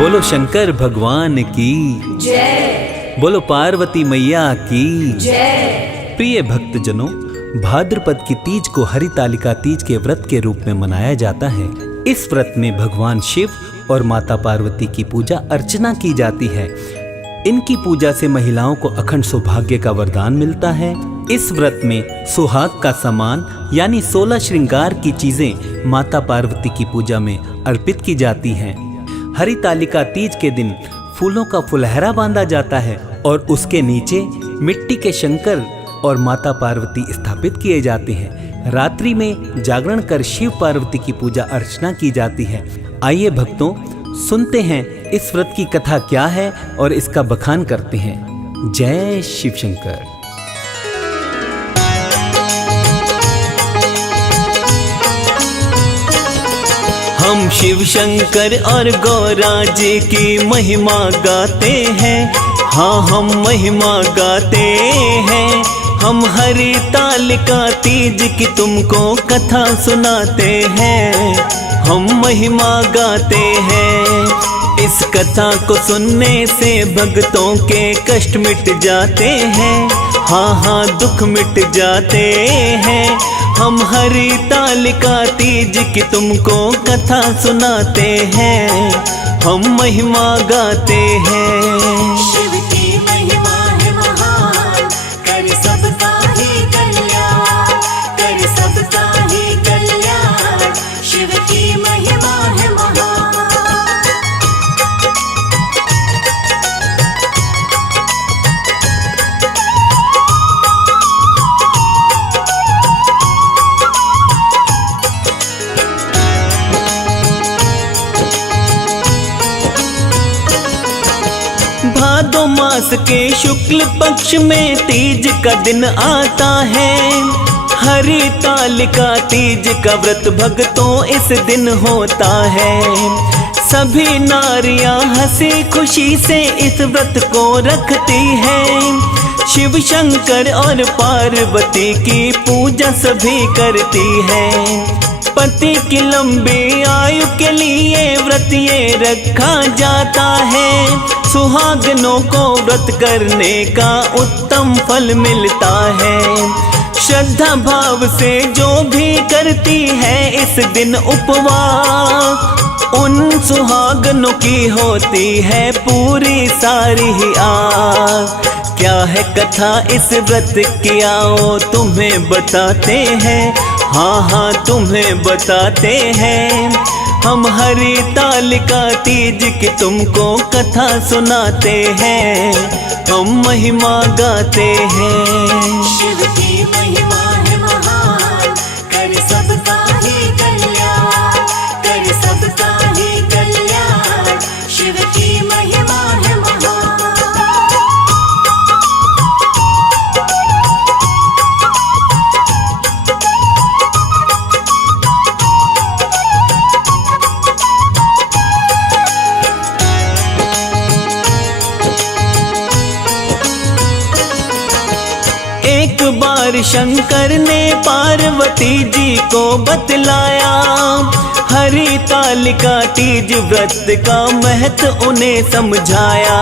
बोलो शंकर भगवान की जय। बोलो पार्वती मैया की जय। प्रिय भक्तजनों, भाद्रपद की तीज को हरितालिका तीज के व्रत के रूप में मनाया जाता है। इस व्रत में भगवान शिव और माता पार्वती की पूजा अर्चना की जाती है। इनकी पूजा से महिलाओं को अखंड सौभाग्य का वरदान मिलता है। इस व्रत में सुहाग का सामान यानी 16 श्रृंगार की चीजें माता पार्वती की पूजा में अर्पित की जाती हैं। हरितालिका तीज के दिन फूलों का फुलहरा बांधा जाता है और उसके नीचे मिट्टी के शंकर और माता पार्वती स्थापित किए जाते हैं। रात्रि में जागरण कर शिव पार्वती की पूजा अर्चना की जाती है। आइए भक्तों, सुनते हैं इस व्रत की कथा क्या है और इसका बखान करते हैं। जय शिव शंकर। हम शिव शंकर और गौरा जी की महिमा गाते हैं। हाँ, हम महिमा गाते हैं। हम हरितालिका तीज की तुमको कथा सुनाते हैं। हम महिमा गाते हैं। इस कथा को सुनने से भक्तों के कष्ट मिट जाते हैं। हाँ हाँ, दुख मिट जाते हैं। हम हरितालिका तीज की तुमको कथा सुनाते हैं। हम महिमा गाते हैं। शिव की महिमा है महान, कर सबका ही कल्याण, कर सबका ही कल्याण। शिव की महिमा है महान। भादो मास के शुक्ल पक्ष में तीज का दिन आता है। हरितालिका तीज का व्रत भक्तों इस दिन होता है। सभी नारियां हंसी खुशी से इस व्रत को रखती हैं। शिव शंकर और पार्वती की पूजा सभी करती हैं। पति की लंबी आयु के लिए व्रत ये रखा जाता है। सुहागनों को व्रत करने का उत्तम फल मिलता है। श्रद्धा भाव से जो भी करती है इस दिन उपवास, उन सुहागनों की होती है पूरी सारी ही आस। क्या है कथा इस व्रत की, आओ तुम्हें बताते हैं। हाँ हाँ, तुम्हें बताते हैं। हम हरितालिका तीज की तुमको कथा सुनाते हैं। हम महिमा गाते हैं। शिव की महिमा है महान, कर सबका ही कल्याण, कर सबका ही कल्याण। शिव की महिमा है महान। एक बार शंकर ने पार्वती जी को बतलाया। हरितालिका तीज व्रत का महत्व उन्हें समझाया।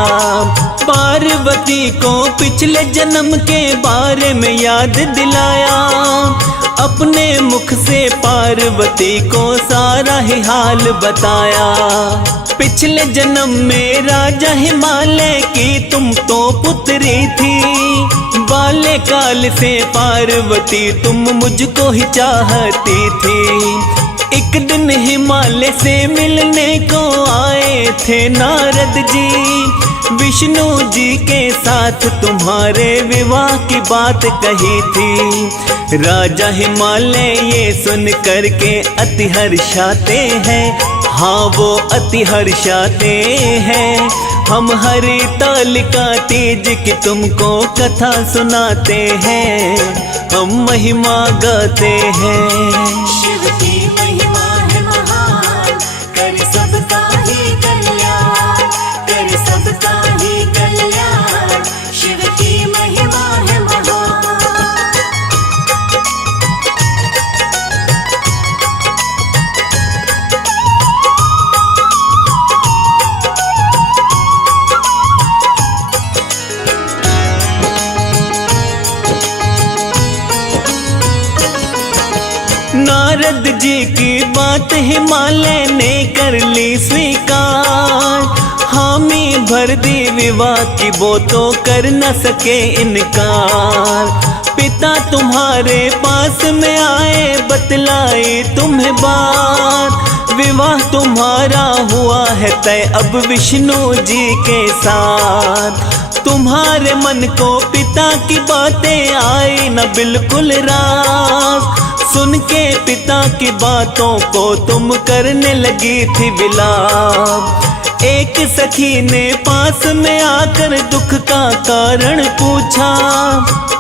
पार्वती को पिछले जन्म के बारे में याद दिलाया। अपने मुख से पार्वती को सारा ही हाल बताया। पिछले जन्म में राजा हिमालय की तुम तो पुत्री थी। बाल्यकाल से पार्वती तुम मुझको ही चाहती थी। एक दिन हिमालय से मिलने को आए थे नारद जी। विष्णु जी के साथ तुम्हारे विवाह की बात कही थी। राजा हिमालय ये सुन करके अति हर्षाते हैं। हाँ, वो अति हर्षाते हैं। हम हरितालिका तीज की तुमको कथा सुनाते हैं। हम महिमा गाते हैं। शिव की महिमा है महान, कर सबका ही कल्याण, कर सबका ही कल्याण। शिव की महिमा है महान। बात हिमालय ने कर ली स्वीकार, हामी भर दी विवाह की वो तो कर न सके इनकार। पिता तुम्हारे पास में आए बतलाए तुम्हें बात, विवाह तुम्हारा हुआ है तय अब विष्णु जी के साथ। तुम्हारे मन को पिता की बातें आई न बिल्कुल रास, सुन के पिता की बातों को तुम करने लगी थी विलाप। एक सखी ने पास में आकर दुख का कारण पूछा,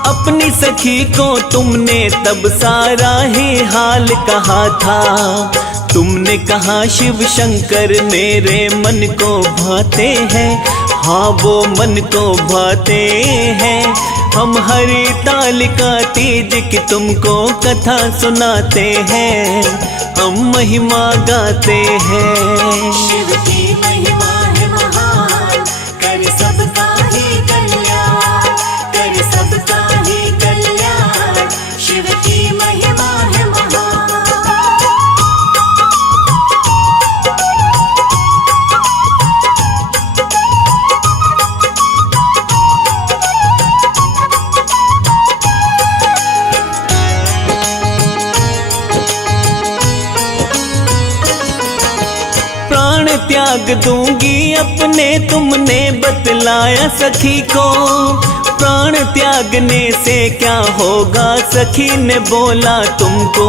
अपनी सखी को तुमने तब सारा ही हाल कहा था। तुमने कहा शिव शंकर मेरे मन को भाते हैं, हाँ वो मन को भाते हैं। हम हरितालिका तीज की तुमको कथा सुनाते हैं, हम महिमा गाते हैं। शिव की महिमा है महान, कर सबका ही कल्याण, कर सबका ही कल्याण। शिव की महिमा है महान। त्याग दूंगी अपने तुमने बतलाया सखी को, प्राण त्यागने से क्या होगा सखी ने बोला तुमको।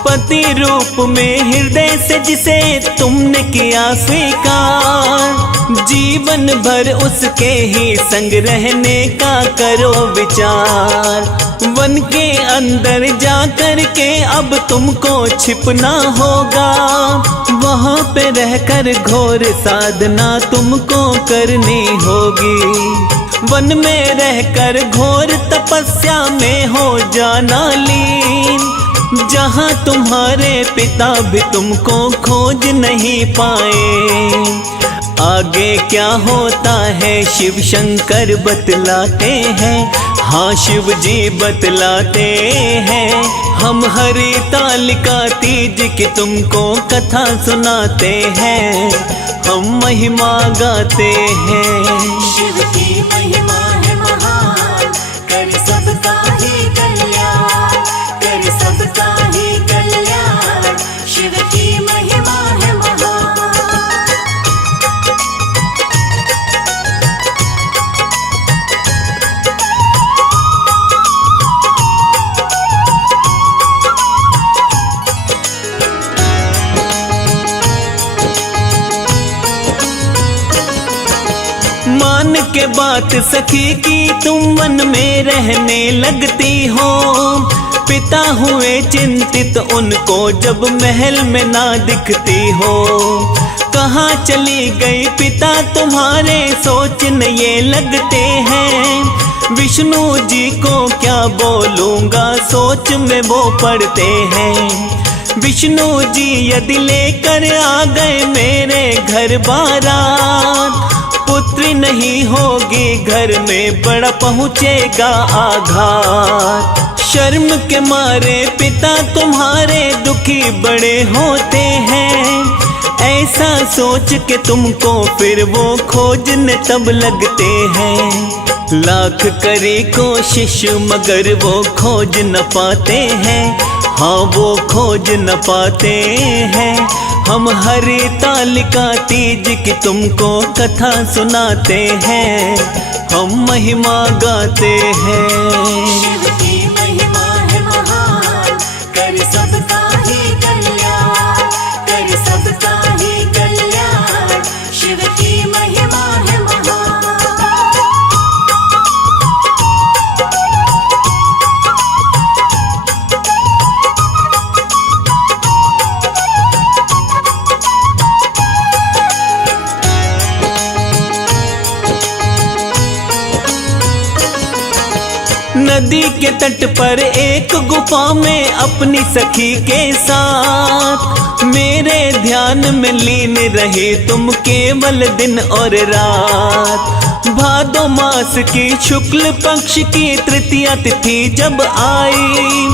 पति रूप में हृदय से जिसे तुमने किया स्वीकार, जीवन भर उसके ही संग रहने का करो विचार। वन के अंदर जा कर के अब तुमको छिपना होगा, वहाँ पे रहकर घोर साधना तुमको करनी होगी। वन में रहकर घोर तपस्या में हो जाना लीन, जहाँ तुम्हारे पिता भी तुमको खोज नहीं पाए। आगे क्या होता है शिव शंकर बतलाते हैं, हाँ शिव जी बतलाते हैं। हम हरितालिका तीज की तुमको कथा सुनाते हैं, हम महिमा गाते हैं। शिव की महिमा है महान, कर सबका ही कल्याण, कर सबका ही कल्याण। शिव की महिमा है महान। मान के बात सखी की तुम मन में रहने लगती हो, पिता हुए चिंतित उनको जब महल में ना दिखती हो। कहाँ चली गई पिता तुम्हारे सोचने ये लगते हैं, विष्णु जी को क्या बोलूँगा सोच में वो पड़ते हैं। विष्णु जी यदि लेकर आ गए मेरे घर बारात, पुत्री नहीं होगी घर में बड़ा पहुँचेगा आघात। शर्म के मारे पिता तुम्हारे दुखी बड़े होते हैं, ऐसा सोच के तुमको फिर वो खोजने तब लगते हैं। लाख करी कोशिश मगर वो खोज न पाते हैं, हाँ वो खोज न पाते हैं। हम हरितालिका तीज की तुमको कथा सुनाते हैं, हम महिमा गाते हैं। शिव की महिमा है महान, कर सबका ही कल्याण, कर सबका ही कल्याण। शिव की महिमा है महान। नदी के तट पर एक गुफा में अपनी सखी के साथ, मेरे ध्यान में लीन रहे तुम केवल दिन और रात। भादो मास की शुक्ल पक्ष की तृतीया तिथि जब आई,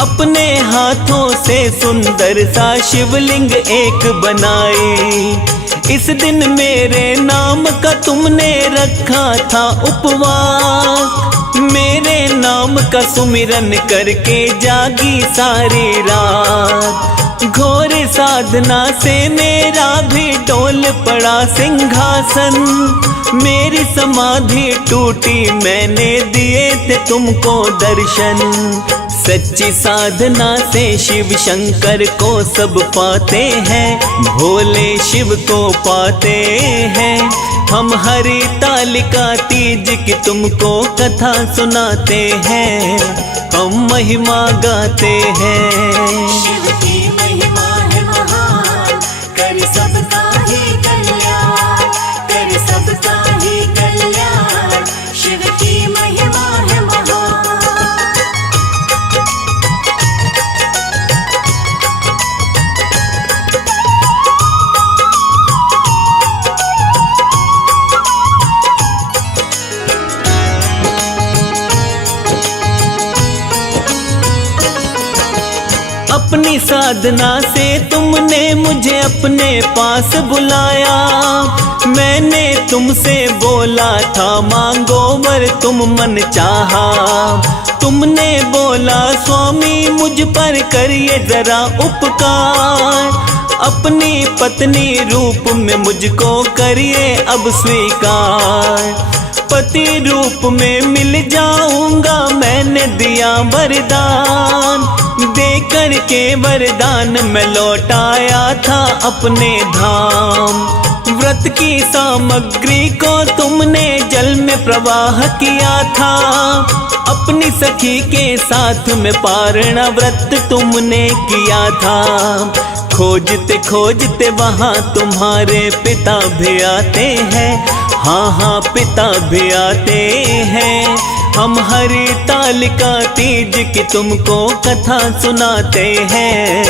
अपने हाथों से सुंदर सा शिवलिंग एक बनाए। इस दिन मेरे नाम का तुमने रखा था उपवास, मेरे नाम का सुमिरन करके जागी सारी रात। घोर साधना से मेरा भी डोल पड़ा सिंहासन, मेरी समाधि टूटी मैंने दिए थे तुमको दर्शन। सच्ची साधना से शिव शंकर को सब पाते हैं, भोले शिव को पाते हैं। हम हरि तालिका तीज की तुमको कथा सुनाते हैं, हम महिमा गाते हैं। शिव की महिमा है महान, कर सबका ही कल्याण, कर सबका ही कल्याण। शिव की महिमा है महान। अपनी साधना से तुमने मुझे अपने पास बुलाया, मैंने तुमसे बोला था मांगो वर तुम मन चाहा। तुमने बोला स्वामी मुझ पर करिए जरा उपकार, अपनी पत्नी रूप में मुझको करिए अब स्वीकार। पति रूप में मिल जाऊंगा मैंने दिया वरदान, देकर के वरदान मैं लौटाया था अपने धाम। व्रत की सामग्री को तुमने जल में प्रवाह किया था, अपनी सखी के साथ में पारणा व्रत तुमने किया था। खोजते खोजते वहाँ तुम्हारे पिता भी आते हैं, हाँ हाँ पिता भी आते हैं। हम हरि तालिका तीज की तुमको कथा सुनाते हैं,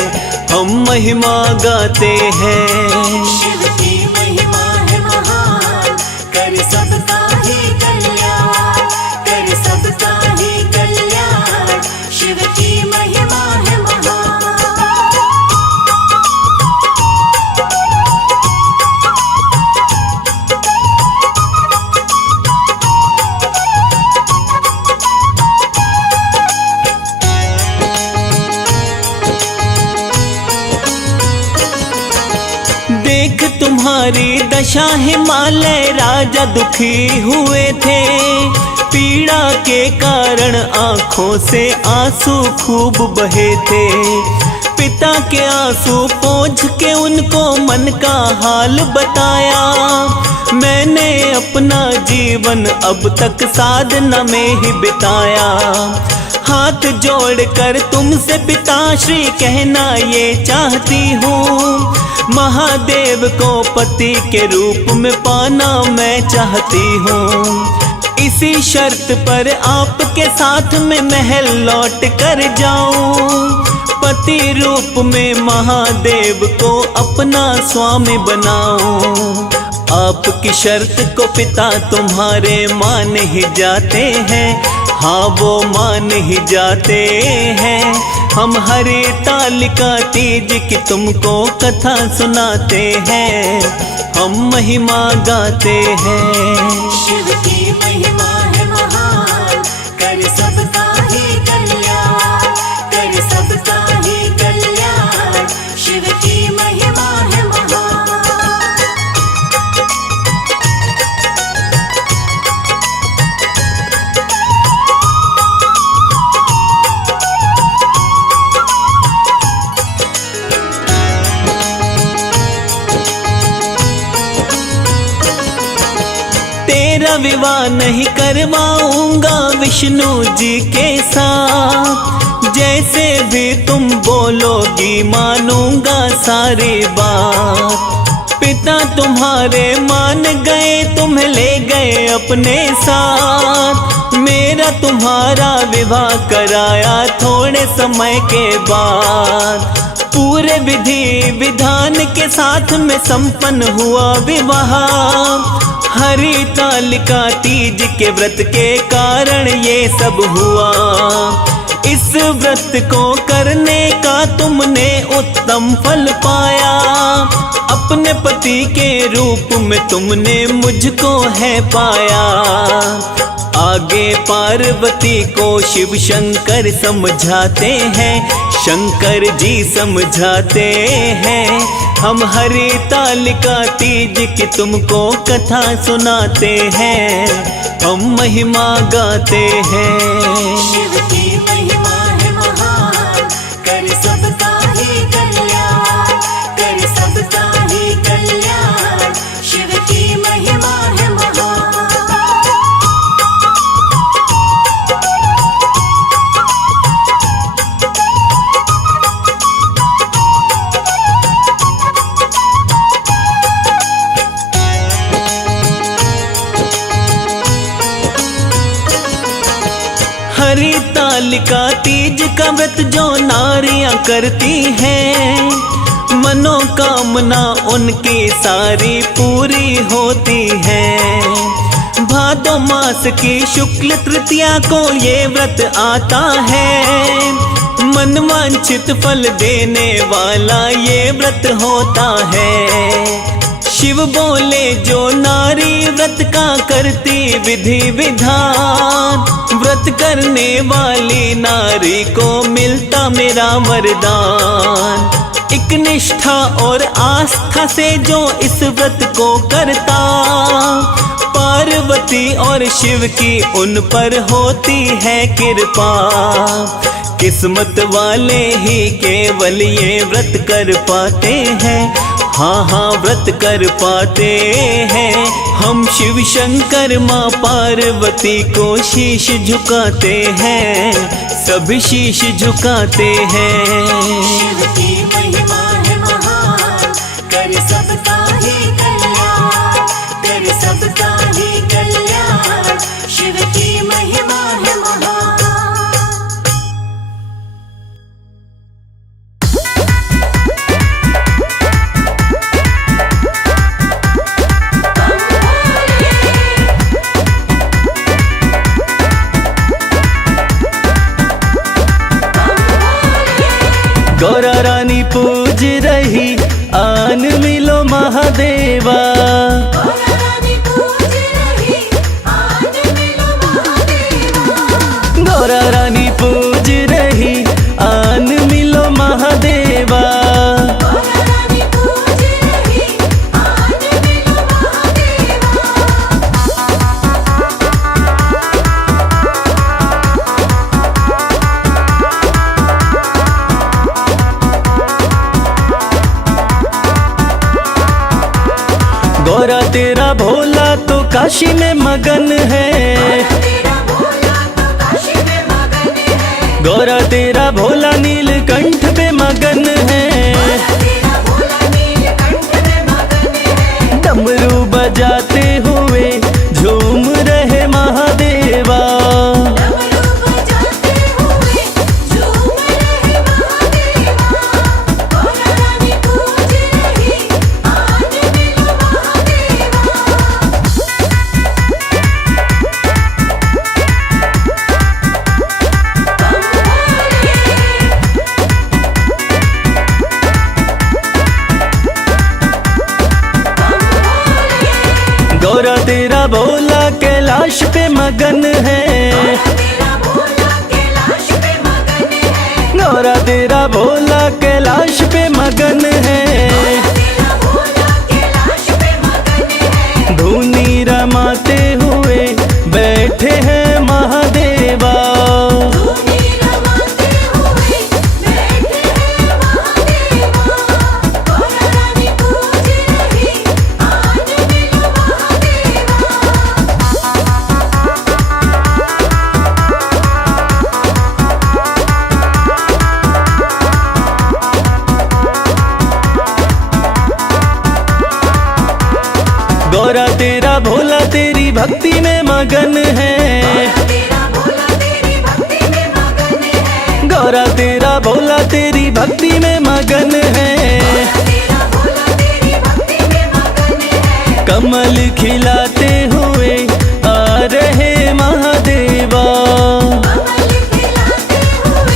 हम महिमा गाते हैं। शिव की महिमा है महान, कर सबका ही कल्याण, कर सबका ही कल्याण। शिव की महिमा है महान। देख तुम्हारी दशा हिमालय राजा दुखी हुए थे, पीड़ा के कारण आंखों से आंसू खूब बहे थे। पिता के आंसू पोंछ के उनको मन का हाल बताया, मैंने अपना जीवन अब तक साधना में ही बिताया। हाथ जोड़कर तुमसे पिताश्री कहना ये चाहती हूँ, महादेव को पति के रूप में पाना मैं चाहती हूँ। इसी शर्त पर आपके साथ में महल लौट कर जाऊं, पति रूप में महादेव को अपना स्वामी बनाऊं। आपकी शर्त को पिता तुम्हारे मान ही जाते हैं, हाँ वो मान ही जाते हैं। हम हरि तालिका तीज की तुमको कथा सुनाते हैं, हम महिमा गाते हैं। शिव की महिमा है महान, कर सबका ही कल्याण, कर सबका ही कल्याण। शिव की महिमा है महान। तेरा विवाह नहीं करवाऊंगा विष्णु जी के साथ, जैसे भी तुम बोलोगी मानूंगा सारी बात। पिता तुम्हारे मान गए तुम्हें ले गए अपने साथ, मेरा तुम्हारा विवाह कराया थोड़े समय के बाद। पूरे विधि विधान के साथ में संपन्न हुआ विवाह, हरि तालिका तीज के व्रत के कारण ये सब हुआ। इस व्रत को करने का तुमने उत्तम फल पाया। अपने पति के रूप में तुमने मुझको है पाया। आगे पार्वती को शिव शंकर समझाते हैं, शंकर जी समझाते हैं। हम हरितालिका तीज की तुमको कथा सुनाते हैं, हम महिमा गाते हैं। शिव की महिमा है महान, कर सबका ही कल्याण, कर सबका ही कल्याण। शिव की महिमा है महान। हरितालिका तीज का व्रत जो नारियां करती हैं, मनोकामना उनकी सारी पूरी होती है। भादो मास की शुक्ल तृतीया को ये व्रत आता है। मनवांछित फल देने वाला ये व्रत होता है। शिव बोले जो नारी व्रत का करती विधि विधान, व्रत करने वाली नारी को मिलता मेरा वरदान। एक निष्ठा और आस्था से जो इस व्रत को करता, पार्वती और शिव की उन पर होती है कृपा। किस्मत वाले ही केवल ये व्रत कर पाते हैं, हाँ हाँ व्रत कर पाते हैं। हम शिव शंकर माँ पार्वती को शीश झुकाते हैं, सब शीश झुकाते हैं। शिव की महिमा है महान, कर सबका ही कल्याण, कर सबका ही कल्याण। शिव की महिमा है महान। गौरा रानी पूज रही आन मिलो महादेवा। गौरा रानी पूज रही आन मिलो महादेवा। गौरा रानी पूज रही आन मिलो महादेवा। गौरा रानी पूज रही आन मिलो महादेवा। गौरा तेरा भोला तो काशी में मगन है। तेरा भोला तो काशी में मगन है। गौरा तेरा भोला नीलकंठ पे मगन है। तेरा भोला नीलकंठ में मगन है। डमरू बजाते हुए झूम रहे महादेवा। डमरू बजाते हुए झूम रहे महादेवा। गौरा रानी पूज रही आन मिलो महादेवा। गौरा तेरा भोला कैलाश पे मगन है। तेरा भोला कैलाश पे मगन है। गौरा तेरा भोला कैलाश पे मगन है। तेरा भोला कैलाश पे मगन है। धूनी रमाते हुए बैठे हैं महादेवा। धूनी रमाते हुए बैठे हैं महादेवा। गौरा रानी पूज रही आन मिलो महादेवा। गौरा तेरा भोला तेरी भक्ति में मगन है। तेरा भोला तेरी भक्ति में मगन है। गौरा तेरा भोला तेरी भक्ति में मगन है। तेरा भोला तेरी भक्ति में मगन है। कमल खिलाते हुए आ रहे महादेवा। कमल खिलाते हुए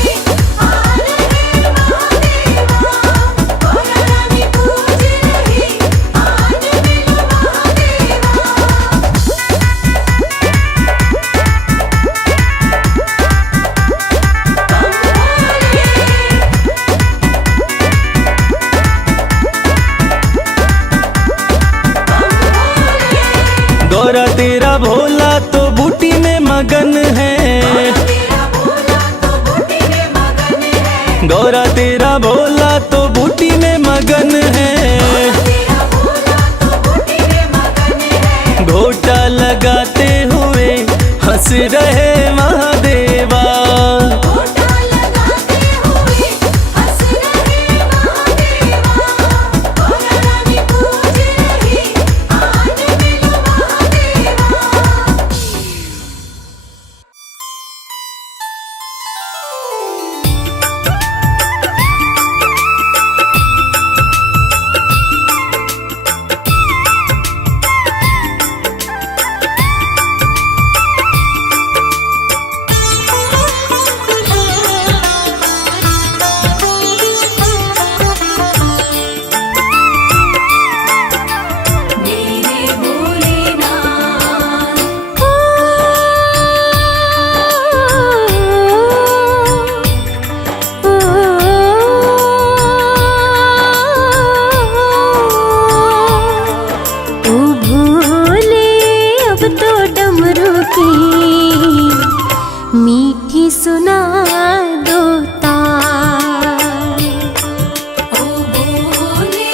मगन है। गौरा तेरा भोला तो बूटी में मगन है। घोटा लगाते हुए हंस रहे महादेवा। मीठी सुना दो तार। ओ भोले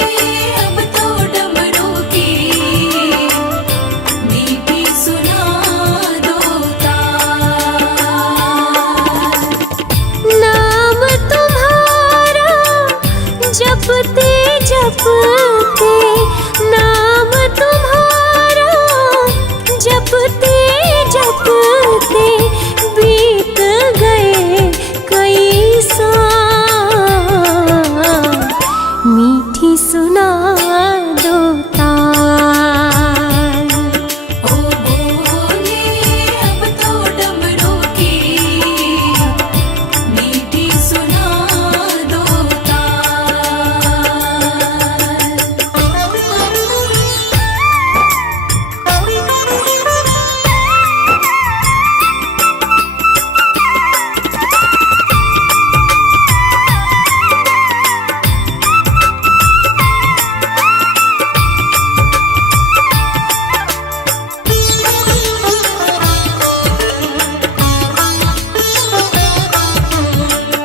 अब तो डमरू की मीठी सुना दो तार। नाम तुम्हारा जपते जपते, नाम तुम्हारा जपते जपते बीत गए कई साल। मीठी सुना दो तार। ओ भोले अब तो डमरू की मीठी सुना दो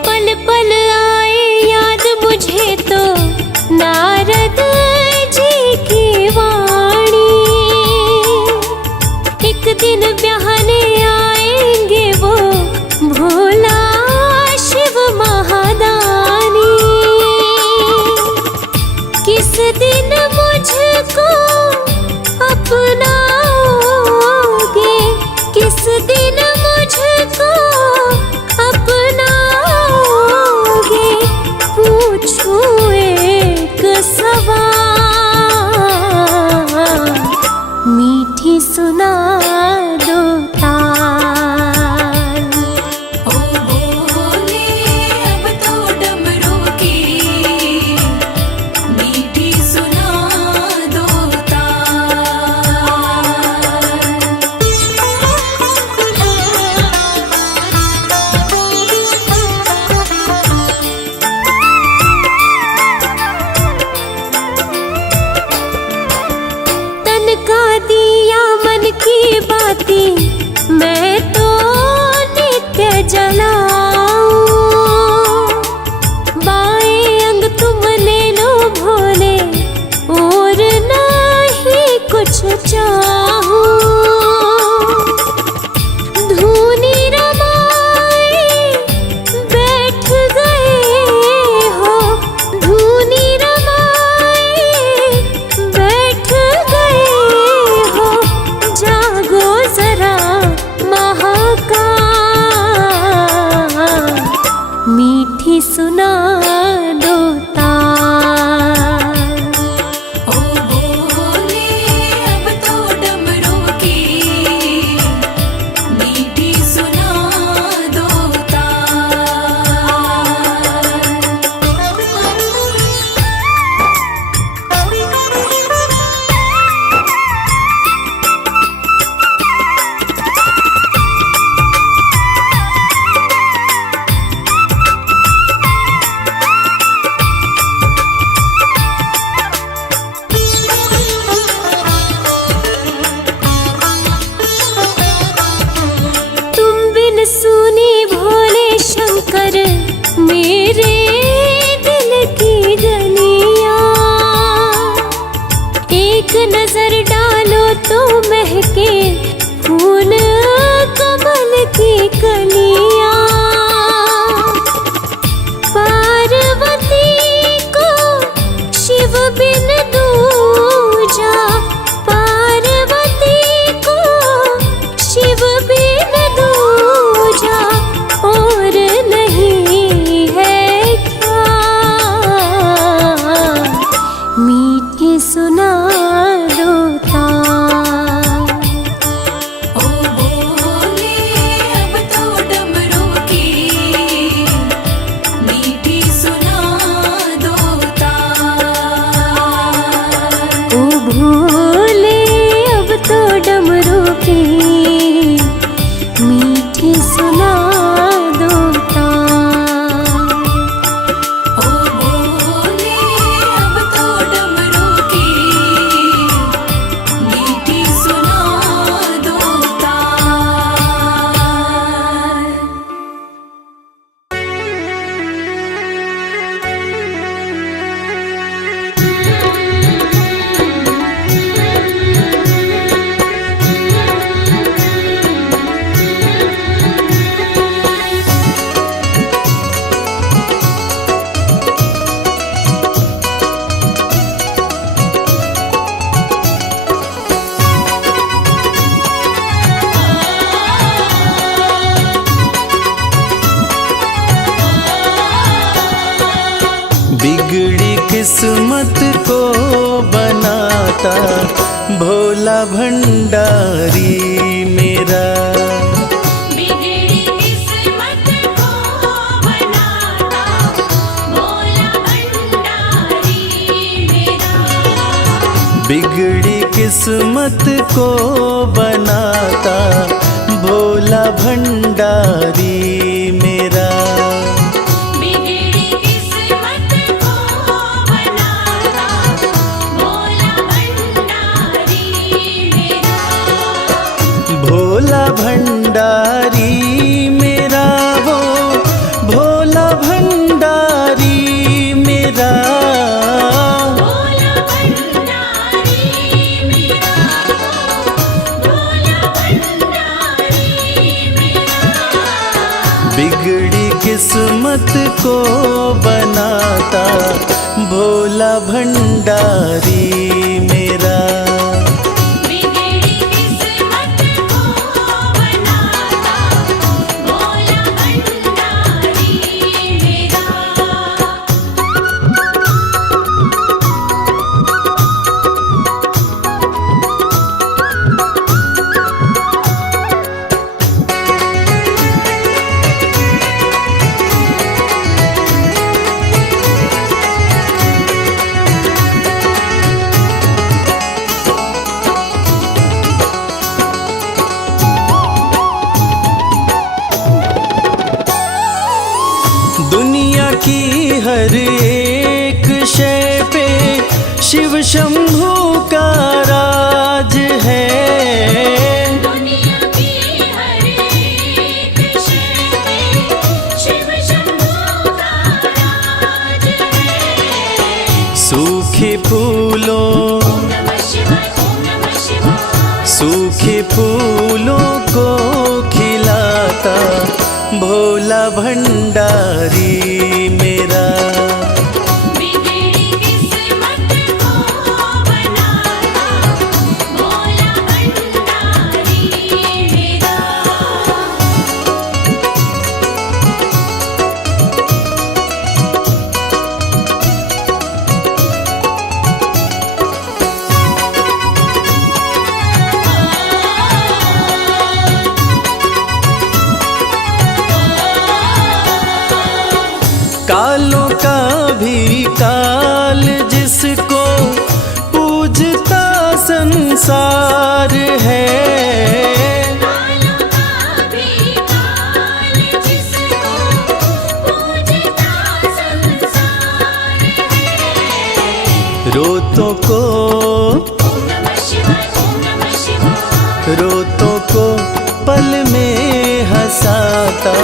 पल पल आए याद मुझे तो नारद जी की वाणी। एक दिन ब्याहने आएंगे वो भोला शिव महादानी। किस दिन मुझको अपनाओगे, किस दिन मुझको अपनाओगे, पूछूं एक सवाल। मीठी सुना दो तार। ओ भोले अब तो डमरू की मीठी सुना दो तन का दिया मन की बाती मैं तो नित्य जलाऊं। बाएं अंग तुम ले लो भोले और नहीं कुछ चाहूं। धूनी रमाए बैठ गए हो, धूनी रमाए बैठ गए हो। जागो जरा महाकाल। मीठी सुना दो तार। ओ भोले अब तो एक नजर डालो तो महके फूल कमल की कलियां। पार्वती को शिव बिन दूजा, पार्वती को शिव बिन दूजा और नहीं है क्या। मीठी सुना दो तार। ओ बोले अब तो डमरू की मीठी सुना दो तार। ओ भोले अब तो डमरू की मीठी सुना दो तार। ओ बोले अब तो डमरू की मीठी सुना दो तार। बिगड़ी किस्मत को बनाता भोला भंडारी मेरा। बिगड़ी किस्मत को बनाता भोला भंडारी मेरा। बिगड़ी किस्मत को बनाता भोला भंडारी मेरा। बिगड़ी किस्मत को बनाता भोला भंडारी मेरा। भोला भंडारी मेरा वो भोला भंडारी मेरा। भोला भंडारी मेरा। भोला भंडारी मेरा। बिगड़ी किस्मत को बनाता भोला भंडारी मेरा। बिगड़ी किस्मत को बनाता भोला भंडारी मेरा। दुनिया की हर एक शय पे शिव शंभू का राज है। दुनिया की हर एक शय पे शिव शंभू का राज है। सूखे फूलों ओम नमः शिवाय, ओम नमः शिवाय। सूखे फूलों को खिलाता भोला भंडारी मेरा। बिगड़ी किस्मत को बनाता भोला भंडारी मेरा। कालों का भी काल जिसको पूजता संसार है। कालों का भी काल जिसको पूजता संसार है। रोतों को ओम नमः शिवाय, ओम नमः शिवाय। रोतों को पल में हंसाता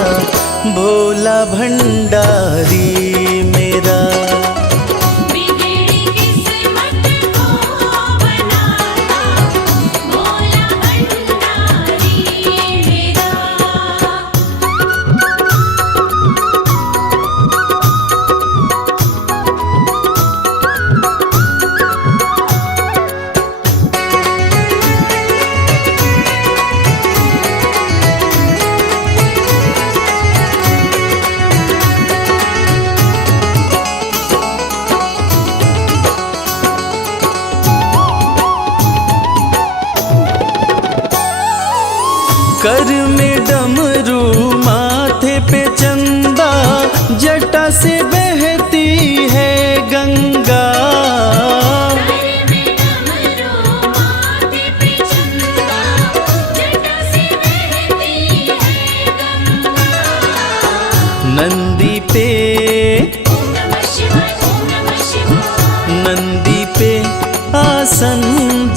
भोला भंडारी मेरा। बिगड़ी किस्मत को बनाता कर में डमरू माथे पे चंदा, जटा से बहती है गंगा। नंदी पे नंदी पे आसन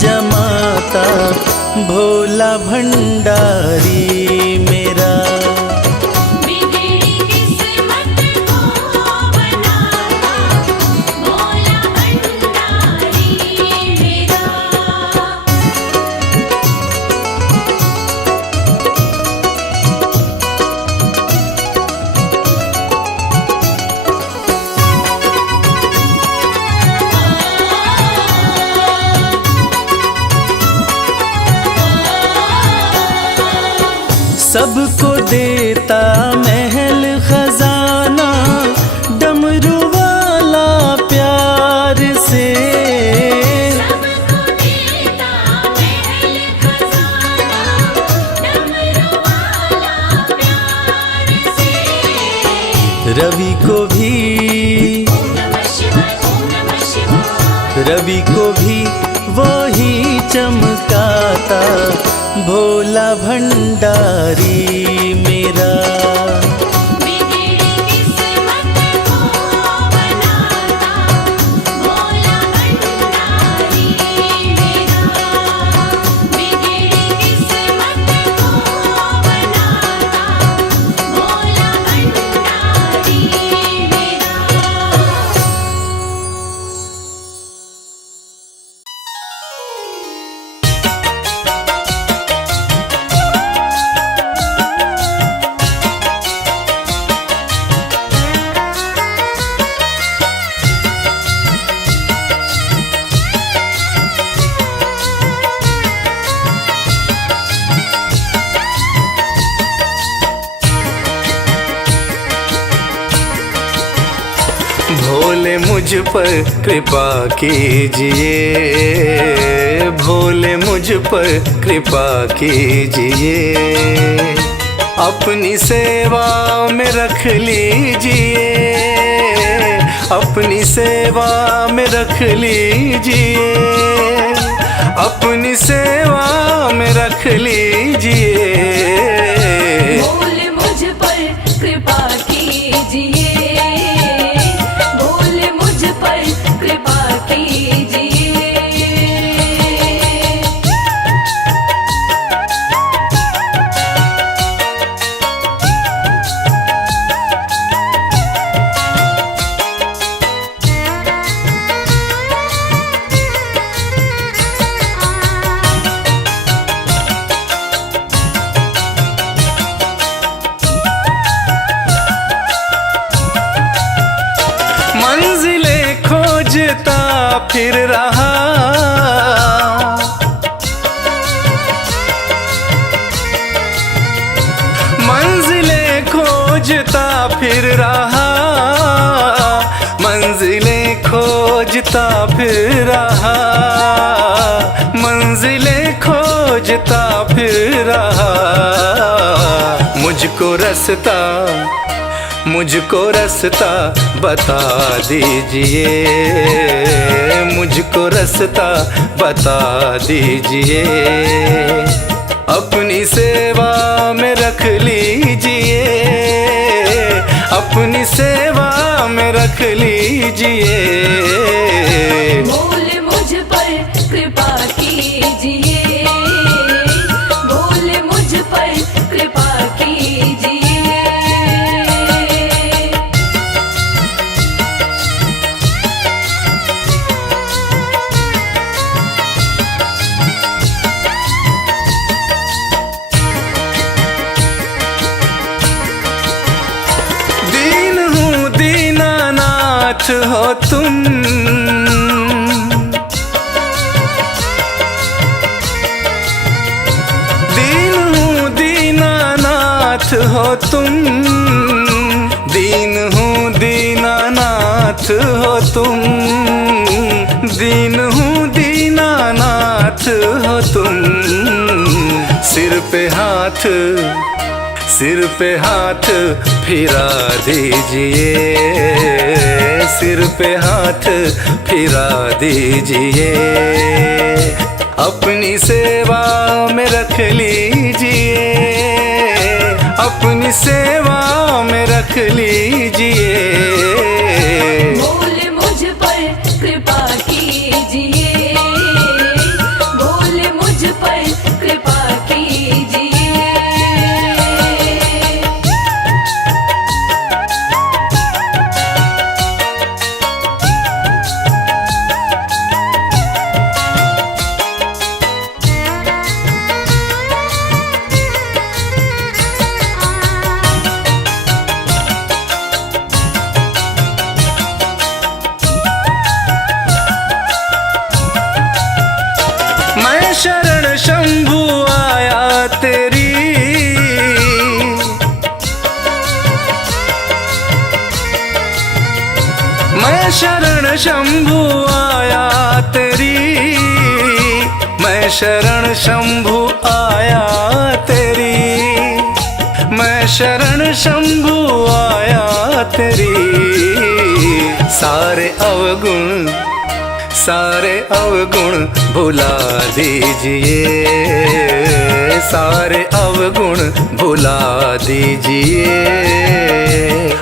जमाता भोला भंडारी मेरा। सबको देता महल खजाना, डमरू वाला प्यार से। सबको देता महल खजाना, डमरू वाला प्यार से। रवि को भी रवि को भी वही चमकाता भोला भंडारी मेरा। भोले मुझ पर कृपा कीजिए, भोले मुझ पर कृपा कीजिए। अपनी सेवा में रख लीजिए, अपनी सेवा में रख लीजिए, अपनी सेवा में रख लीजिए। भोले मुझ पर कृपा कीजिए, कृपा कीजिए। मंजिलें खोजता फिर रहा, मंजिलें खोजता फिर रहा, मंजिलें खोजता फिर रहा, मंजिलें खोजता फिर रहा। मुझको रास्ता बता दीजिए, मुझको रास्ता बता दीजिए। अपनी सेवा में रख लीजिए, अपनी सेवा में रख लीजिए। भोले मुझ पर कृपा कीजिए, भोले मुझ पर कृपा कीजिए। हो तुम, दीन हूँ दीनानाथ हो तुम, दीन हूँ दीनानाथ हो तुम, दीन हूँ दीनानाथ हो तुम। सिर सिर पे हाथ फिरा दीजिए, सिर पे हाथ फिरा दीजिए, अपनी सेवा में रख लीजिए, अपनी सेवा में रख लीजिए। बोले मुझ पर कृपा कीजिए, बोले मुझ पर कृपा कीजिए। मैं शरण शंभु आया तेरी, मैं शरण शंभु आया तेरी, मैं शरण शंभु आया तेरी, मैं शरण शंभु आया तेरी। सारे अवगुण भुला दीजिए, सारे अवगुण भुला दीजिए,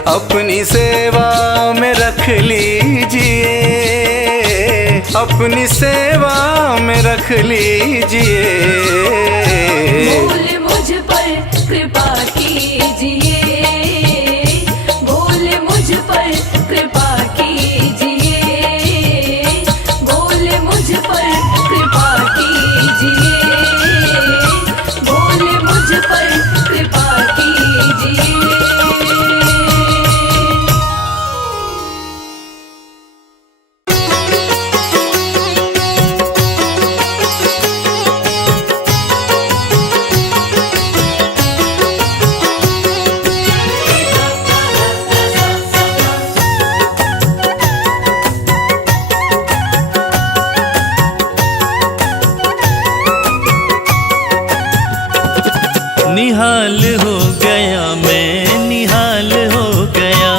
अपनी सेवा में रख लीजिए, अपनी सेवा में रख लीजिए। बोले मुझ पर कृपा कीजिए, बोले मुझ पर कृपा कीजिए, बोले मुझ पर कृपा कीजिए, बोले मुझ पर कृपा कीजिए। निहाल हो गया मैं, निहाल हो गया,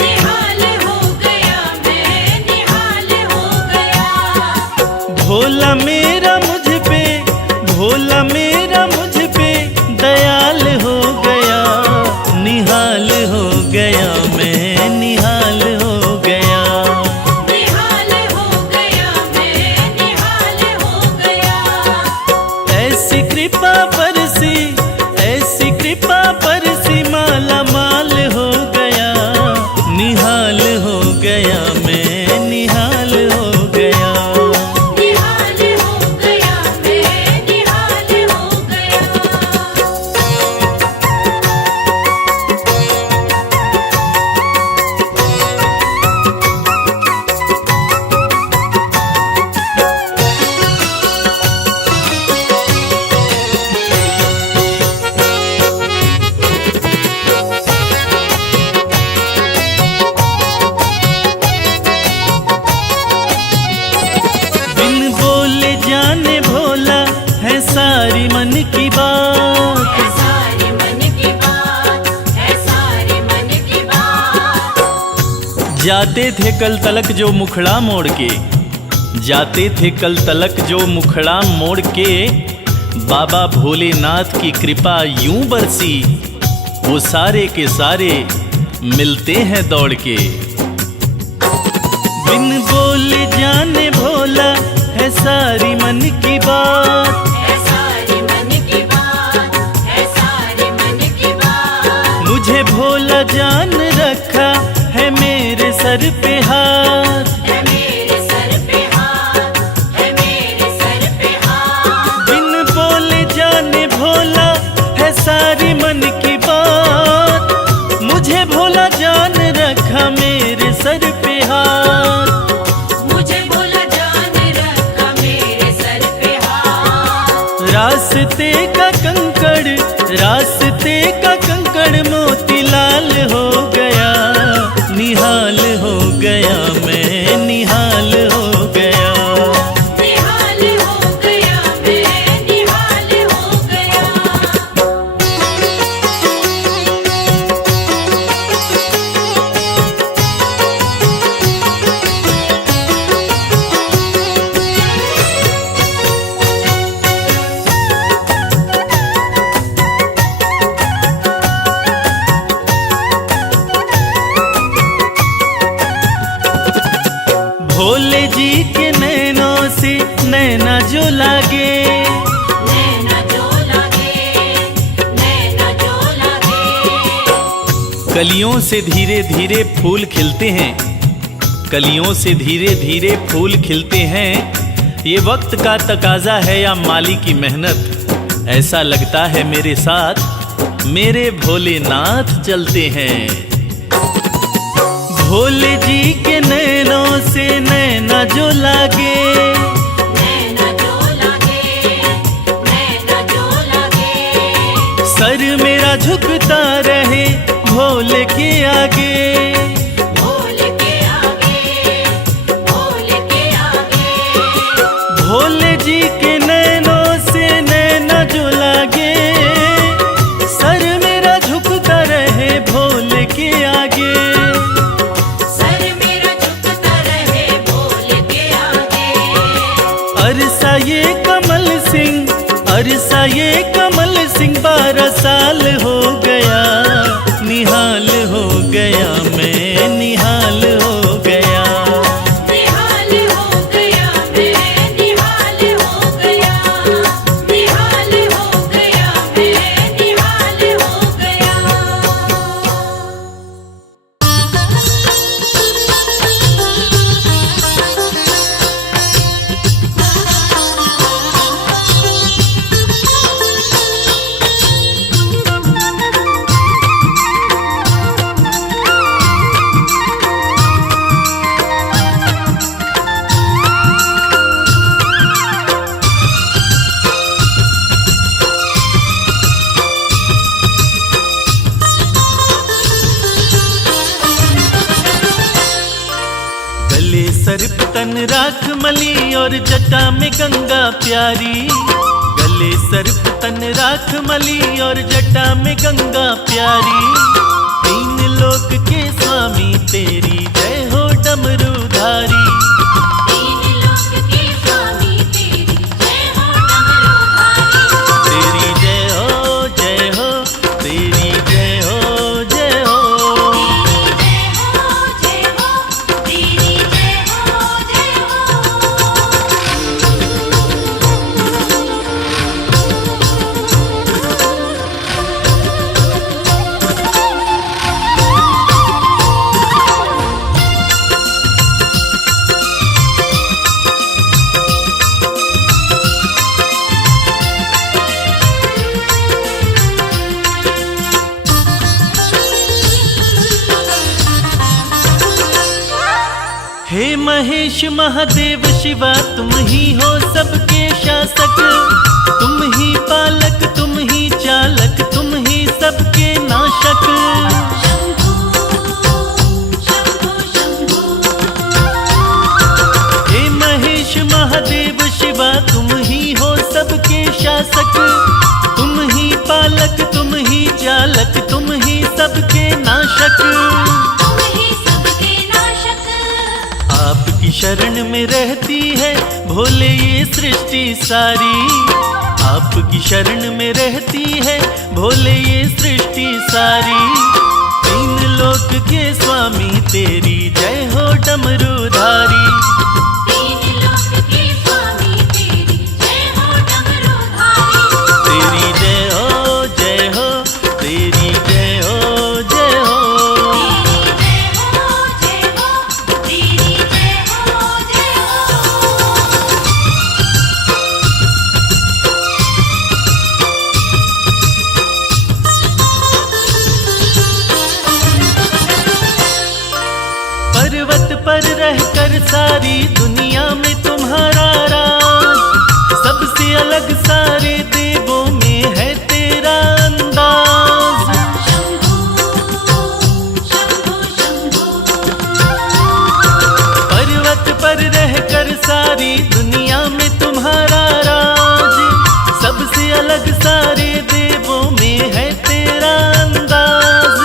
निहाल हो गया मैं, निहाल हो गया। भोला मेरा मुझ पे, भोला मेरा मुझ पे दयाल हो गया, निहाल हो गया मैं, निहाल हो गया, निहाल हो गया मैं, निहाल हो गया। ऐसी कृपा बरसी, ऐसी कृपा बरसी, माला माल हो गया, निहाल हो गया मैं, निहाल हो गया। निहाल हो गया मैं, निहाल हो गया। बिन बोले जाने भोला है सारी मन की बात, है सारी मन की बात, है सारी मन की बात। जाते थे कल तलक जो मुखड़ा मोड़ के, जाते थे कल तलक जो मुखड़ा मोड़ के, बाबा भोलेनाथ की कृपा यूं बरसी, वो सारे के सारे मिलते हैं दौड़ के। बिन बोले जाने भोला है सारी मन की बात, है सारी मन की बात, है सारी मन की बात। मुझे भोला जान रखा है मेरे सर पे हाथ, है मेरे सर पे हाथ, है मेरे सर पे हाथ। बिन बोले जाने भोला है सारी मन की बात, मुझे भोला जान रखा मेरे सर पे हाथ, मुझे भोला जान रखा मेरे सर पे हाथ। रास्ते का कंकड़, रास्ते का कंकड़ मोतीलाल हो गया, निहाल हो गया मैं, निहाल हो गया। निहाल हो गया मैं, निहाल हो गया। कलियों से धीरे धीरे फूल खिलते हैं, कलियों से धीरे धीरे फूल खिलते हैं। ये वक्त का तकाजा है या माली की मेहनत, ऐसा लगता है मेरे साथ मेरे भोलेनाथ चलते हैं। भोले जी के नैनों से नैना जो लागे, नैना जो लागे, नैना जो लागे। सर मेरा झुकता रहे भोले के आगे, भोले के आगे, भोले के आगे। भोले जी के नैनों से नैना जो लागे, सर मेरा झुकता रहे भोले के आगे। सर मेरा झुकता रहे भोले के आगे। अरसा ये कमल सिंह, अरसा ये कमल सिंह 12 साल हो गया, निहाल हो गया मैं, निहाल हो गया। निहाल हो गया मैं, निहाल हो गया, निहाल हो गया मैं, निहाल हो गया। गले सर्प तन राख मली और जटा में गंगा प्यारी, गले सर्प तन राख मली और जटा में गंगा प्यारी। 3 लोक के स्वामी तेरी जय हो डमरूधारी। 3 लोक के स्वामी तेरी जय हो डमरूधारी। तेरी जय हो, जय हो, तेरी जय हो, जय हो। तेरी जय हो, जय हो, तेरी जय हो, जय हे महेश महादेव शिवा तुम ही हो सबके शासक, तुम ही पालक, तुम ही चालक, तुम ही सबके नाशक। शंभू, शंभू, शंभू। हे महेश महादेव शिवा तुम ही हो सबके शासक, तुम ही पालक, तुम ही चालक, तुम ही सबके नाशक। तुम ही सबके नाशक। आपकी शरण में रहती है भोले ये सृष्टि सारी, आपकी शरण में रहती है भोले ये सृष्टि सारी। 3 लोक के स्वामी तेरी जय हो डमरूधारी। 3 लोक के स्वामी तेरी जय हो डमरूधारी। तेरी जय हो, जय हो, तेरी जय हो, जय हो। तेरी जय हो, जय हो, तेरी जय हो, जय हो। पर्वत पर रहकर सारी दुनिया में तुम्हारा राज, सबसे अलग सारे देवों में है तेरा अंदाज। शंभू, शंभू, शंभू। पर्वत पर रहकर सारी दुनिया में तुम्हारा राज, सबसे अलग सारे देवों में है तेरा अंदाज।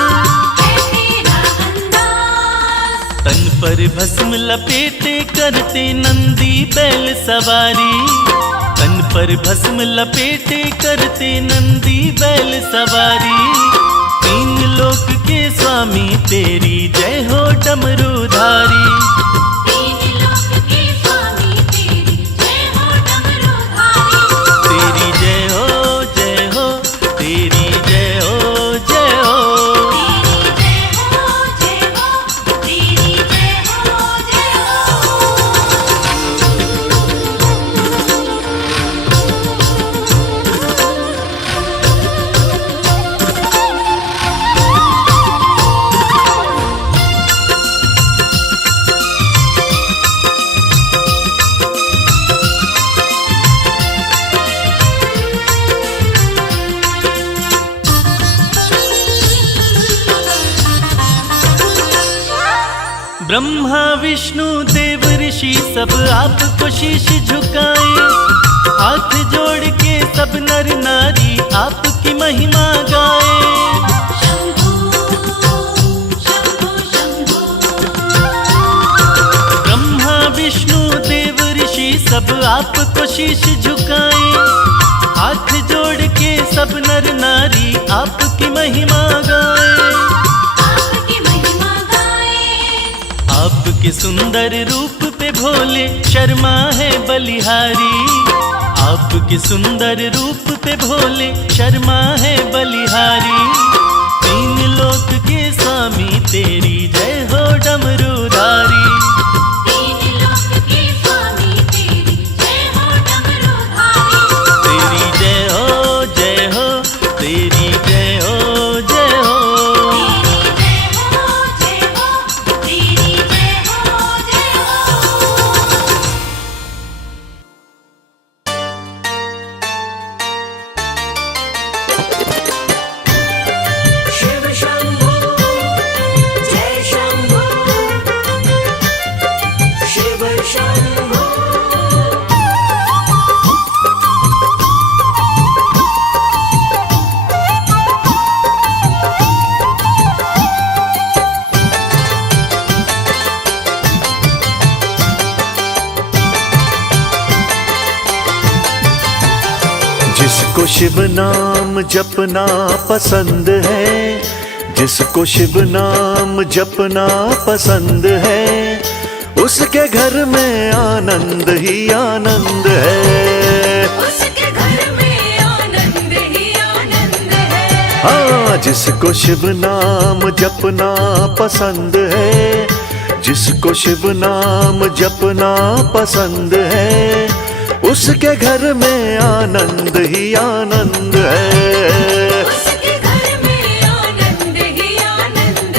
है तेरा अंदाज। तन पर भस्म लपेटे करते नंदी बैल सवारी, तन पर भस्म लपेटे करते नंदी बैल सवारी। 3 लोक के स्वामी तेरी जय हो डमरूधारी। 3 लोक के स्वामी तेरी जय हो डमरूधारी। तेरी जय हो, जय हो, तेरी जय हो, जय हो। तेरी जय ब्रह्मा विष्णु देव ऋषि सब आपको शीश झुकाए, हाथ जोड़ के सब नर नारी आपकी महिमा गाए। शंभू शंभू शंभू, ब्रह्मा विष्णु देव ऋषि सब आपको शीश झुकाए, हाथ जोड़ के सब नर नारी आपकी महिमा गाए। आपकी महिमा गाए। आपके सुंदर रूप पे भोले शर्मा है बलिहारी, आपके सुंदर रूप पे भोले शर्मा है बलिहारी। तीन लोक के स्वामी तेरी जय हो डमरूधारी। तीन लोक के स्वामी तेरी जय हो डमरूधारी। तेरी जय हो जय हो, तेरी जय हो जय हो। तेरी जय हो जय हो, तेरी जय हो जय हो। शिव शंभू जय शंभू, शिव शंभू। जिसको शिव नाम जपना पसंद है, जिसको शिव नाम जपना पसंद है, उसके घर में आनंद ही आनंद है। उसके घर में आनंद ही आनंद है। हाँ, जिसको शिव नाम जपना पसंद है, जिसको शिव नाम जपना पसंद है, उसके घर में आनंद ही आनंद है। उसके घर में आनंद ही आनंद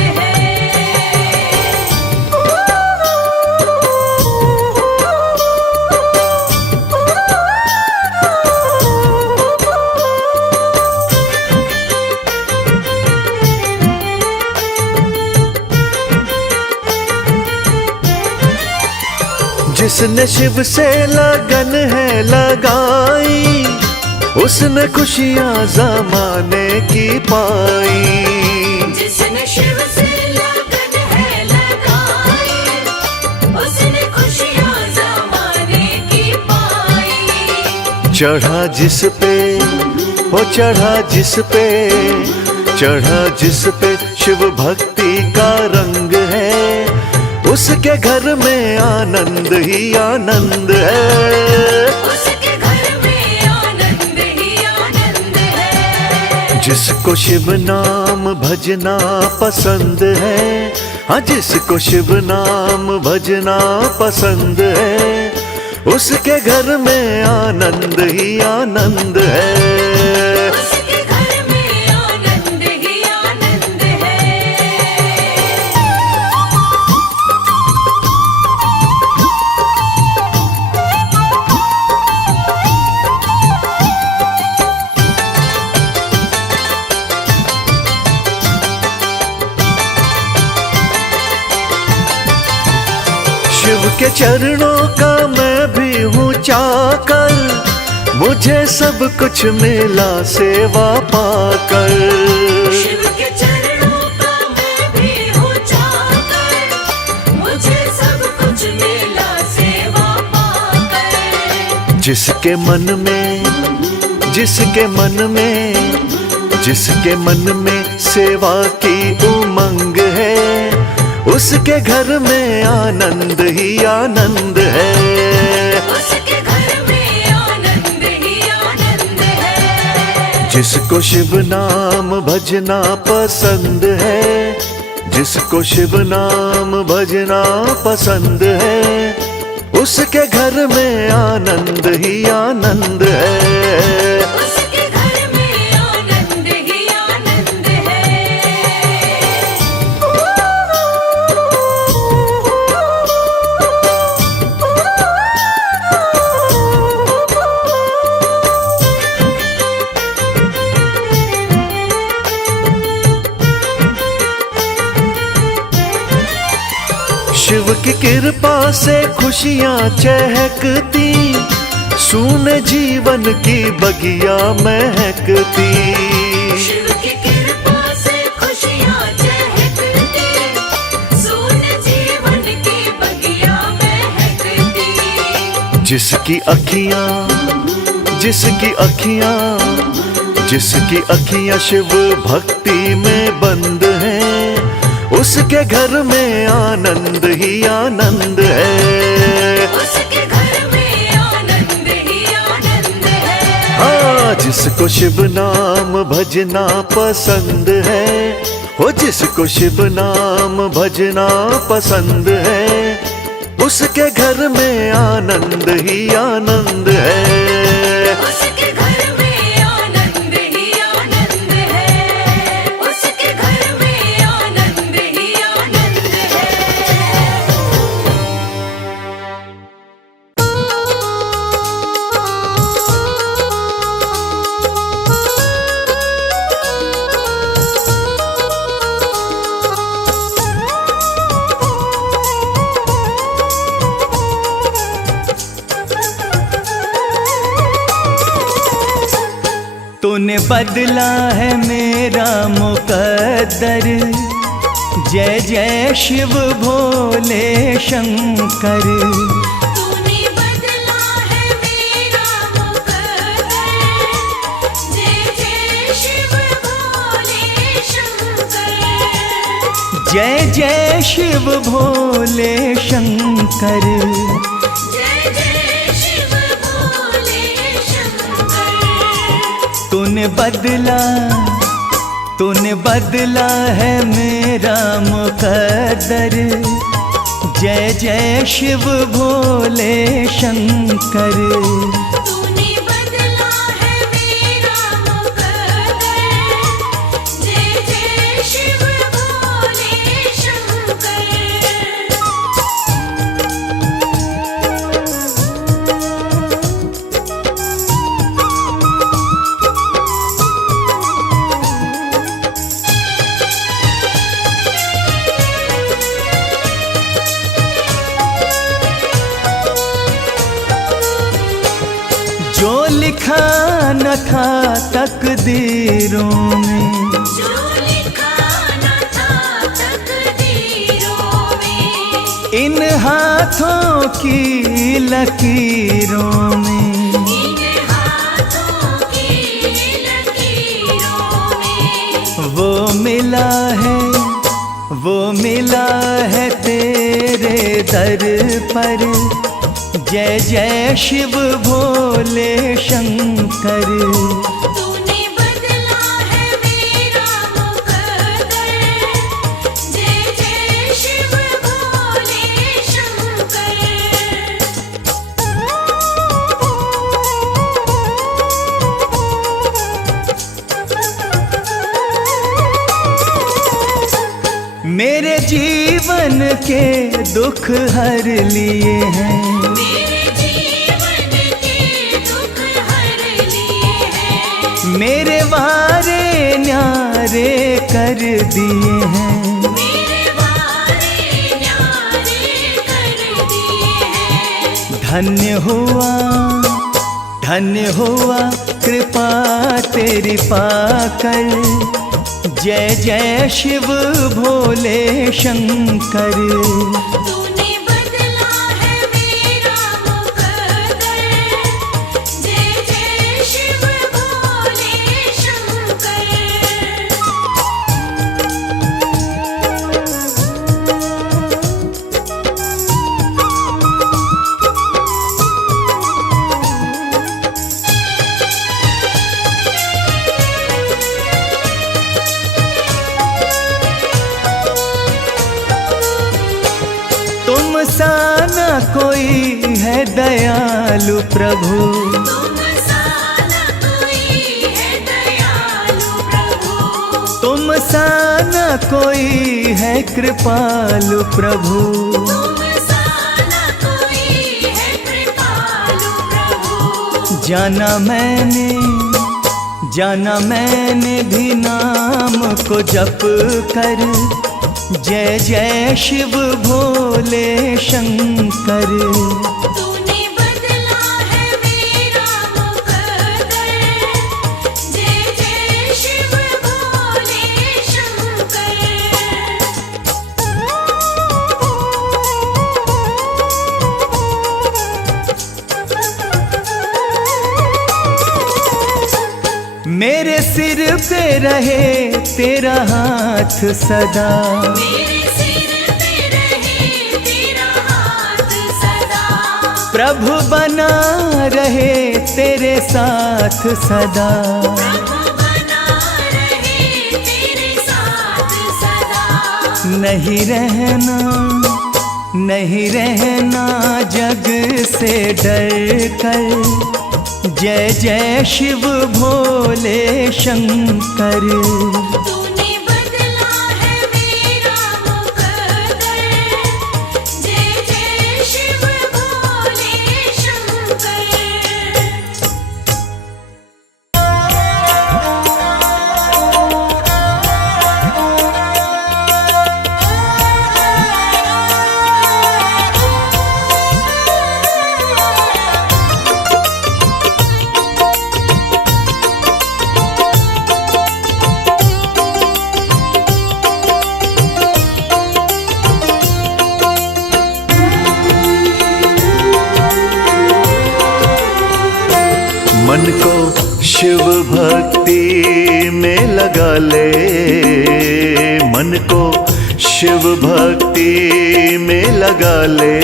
जिसने शिव से लगन है लगाई, उसने खुशियाँ ज़माने की पाई। जिसने शिव से लगन है लगाई, उसने खुशियाँ ज़माने की पाई। चढ़ा जिस पे, वो चढ़ा जिस पे, चढ़ा जिस पे शिव भक्ति का रंग है, उसके घर में आनंद ही आनंद है। उसके घर में आनंद ही आनंद है। जिसको शिव नाम भजना पसंद है, हाँ जिसको शिव नाम भजना पसंद है, उसके घर में आनंद ही आनंद है। उसके घर में आनंद ही आनंद है। शिव के चरणों का मैं भी हूँ चाकर, मुझे सब कुछ मिला सेवा पाकर। शिव के चरणों का मैं भी हूँ चाकर, मुझे सब कुछ मिला सेवा पाकर। जिसके मन में, जिसके मन में, जिसके मन में सेवा की उमंग है, उसके घर में आनंद ही आनंद है। उसके घर में आनंद ही आनंद है। जिसको शिव नाम भजना पसंद है, जिसको शिव नाम भजना पसंद है, उसके घर में आनंद ही आनंद है। उसके घर में आनंद ही आनंद है। की कृपा से खुशियाँ चहकती, सूने जीवन की बगिया महकती। शिव की कृपा से खुशियाँ चहकती, सूने जीवन की बगिया महकती। जिसकी अखियाँ जिसकी अखियाँ शिव भक्ति में बंद हैं, उसके घर में आनंद ही आनंद है। उसके घर में आनंद ही आनंद है। हाँ, जिसको शिव नाम भजना पसंद है, हो जिसको शिव नाम भजना पसंद है, उसके घर में आनंद ही आनंद है। उसके घर में आनंद ही आनंद है। उसके घर में आनंद ही आनंद है। तूने बदला है मेरा मुकद्दर, जय जय शिव भोले शंकर। तूने बदला है मेरा मुकद्दर, जय जय शिव भोले शंकर। जय जय शिव भोले शंकर। जय जय शिव भोले शंकर। तूने बदला है मेरा मुकद्दर, जय जय शिव भोले शंकर। तूने बदला है मेरा मुकद्दर, जय जय शिव भोले शंकर। जो लिखा न था तकदीरों में, जो लिखा न था तकदीरों में, इन हाथों की लकीरों में, इन हाथों की लकीरों में, वो मिला है तेरे दर पर, जय जय शिव भोले शंकर। तूने बदला है मेरा मुकद्दर, जय जय शिव भोले शंकर। मेरे जीवन के दुख हर लिए हैं, मेरे जीवन के दुख हर लिए हैं, मेरे वारे न्यारे कर दिए हैं। मेरे वारे न्यारे कर दिए हैं। धन्य हुआ कृपा तेरी पाकर, जय जय शिव भोले शंकर। तूने बदला है मेरा मुकद्दर, जय जय शिव भोले शंकर। सा न कोई है दयालु प्रभु, तुम सा न कोई है दयालु प्रभु, तुम सा न कोई है कृपालु प्रभु। तुम सा न कोई है कृपालु प्रभु। जाना मैंने भी नाम को जप कर, जय जय शिव भोले शंकर। तूने बदला है मेरा मुकद्दर, जय जय शिव भोले शंकर। मेरे सिर पे रहे तेरा हाथ सदा, मेरे सिर पे रहे तेरा हाथ सदा, प्रभु बना रहे तेरे साथ सदा। प्रभु बना रहे तेरे साथ सदा। नहीं रहना, नहीं रहना जग से डर कर, जय जय शिव भोले शंकर। तूने बदला है मेरा मुकद्दर, जय जय शिव भोले शंकर। मन को शिव भक्ति में लगा ले, मन को शिव भक्ति में लगा ले।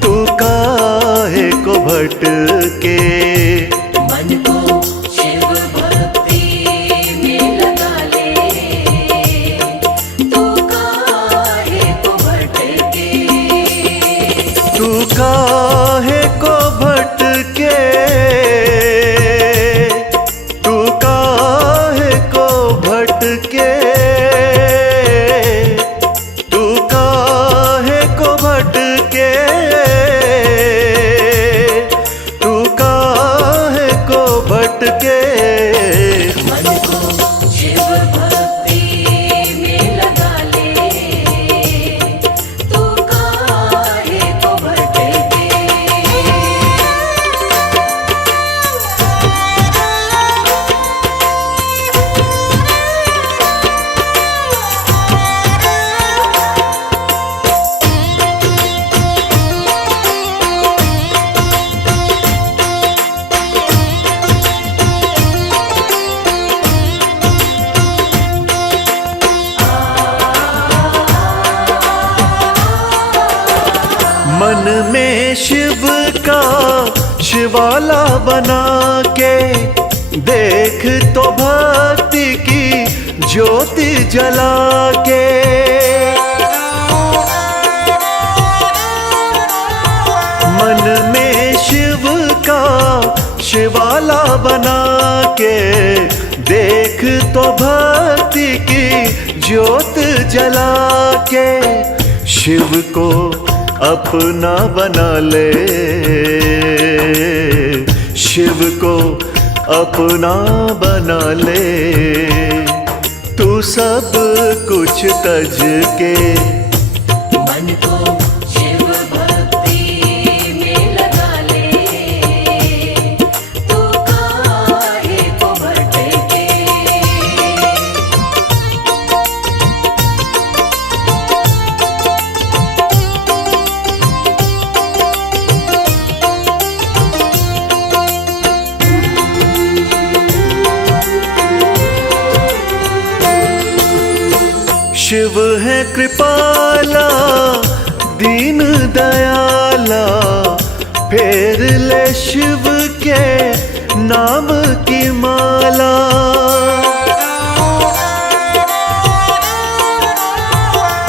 तू काहे को भटके, मन को शिव भक्ति में लगा ले, तू काहे को भटके। तू काहे को भटके, तू काहे को भटके, तू काहे को भटके, तू काहे को भटके। मन को शिव भक्ति में लगा ले, तू काहे को भटके। मन में शिव का शिवाला बना के, देख तो भक्ति की ज्योति जला के। मन में शिव का शिवाला बना के, देख तो भक्ति की ज्योत जला के। शिव को अपना बना ले, शिव को अपना बना ले। तू सब कुछ तज के, मन को शिव भक्ति में लगा ले, तू काहे को भटके। शिव है कृपाला दीन दयाला, फेर ले शिव के नाम की माला।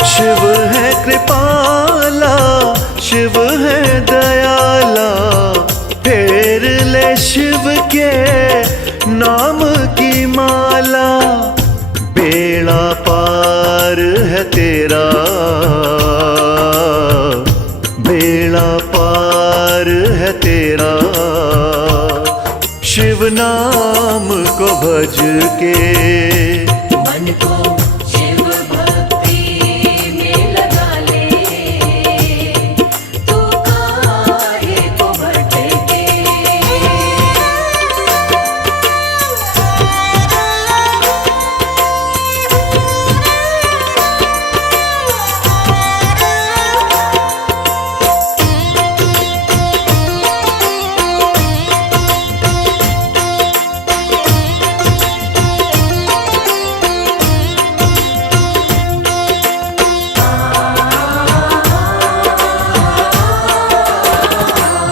शिव है कृपाला, शिव है दयाला, फेर ले शिव के नाम की माला। बेड़ा पार है तेरा, बेड़ा पार है तेरा। शिव नाम को भज के, मन को शिव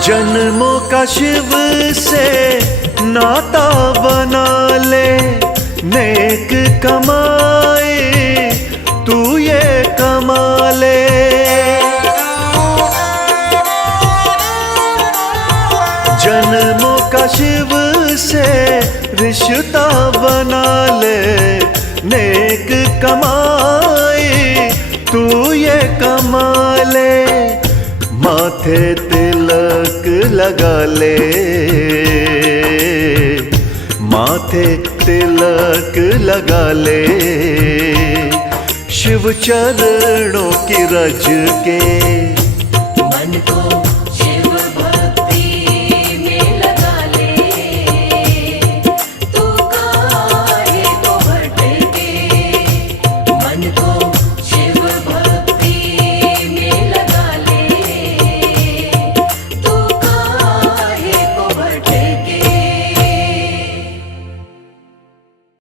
जन्मों का शिव से नाता बना ले, नेक कमाए तू ये कमा ले। जन्मों का शिव से रिश्ता बना ले, नेक कमाए तू ये कमा ले। माथे तिलक लगा ले, माथे तिलक लगा ले, शिव चरणों की रज के।